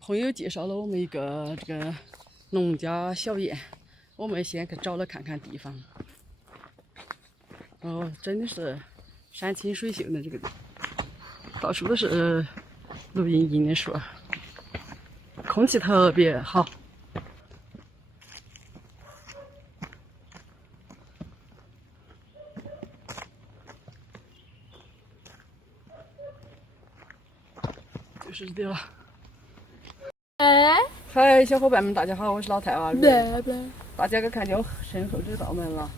朋友介绍了我们一个这个农家小院，我们先去找了看看地方。哦，真的是山清水秀的这个，到处都是绿茵茵的树，空气特别好。就是这了。嗨，小伙伴们，大家好，我是老太娃。大家可看见我身后这道门了？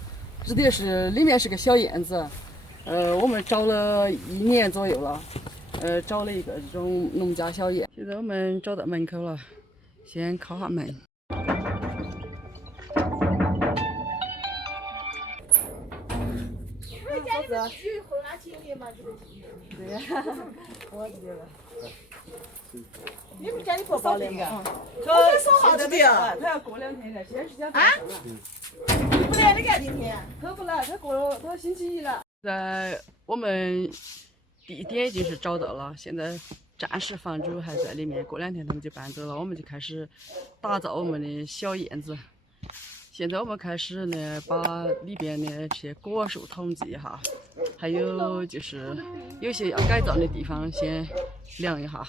指的是里面是个小院子。我们找了1年左右了，找了一个这种农家小院。现在我们找到门口了，先敲下门。嫂子，对呀，我记得了。你们家里不少这个，他说好的没有？他要过2天来，现在是讲你不来那个今天？他不来，他星期1来。在我们地点已经是找到了，现在暂时房主还在里面，过2天他们就搬走了，我们就开始打造我们的小院子。现在我们开始呢，把里边的这些果树统计一下，还有就是有些要改造的地方先量一下。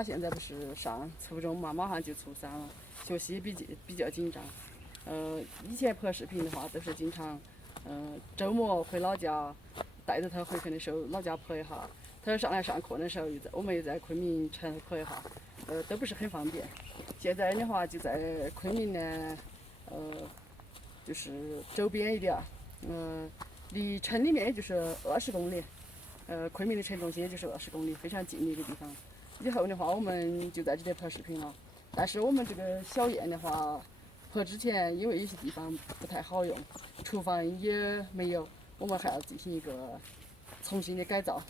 他现在不是上初中嘛，马上就初三了，学习比较紧张。以前拍视频的话，都是经常，周末回老家，带着他回去的时候，老家拍一下。他上来上课的时候，我们又在昆明城拍一下，都不是很方便。现在的话，就在昆明呢，就是周边一点儿，离城里面也就是20公里，昆明的城中心也就是20公里，非常近的一个地方。以后的话，我们就在这里拍视频了。但是我们这个小院的话，拍之前因为有些地方不太好用，厨房也没有，我们还要进行一个重新的改造。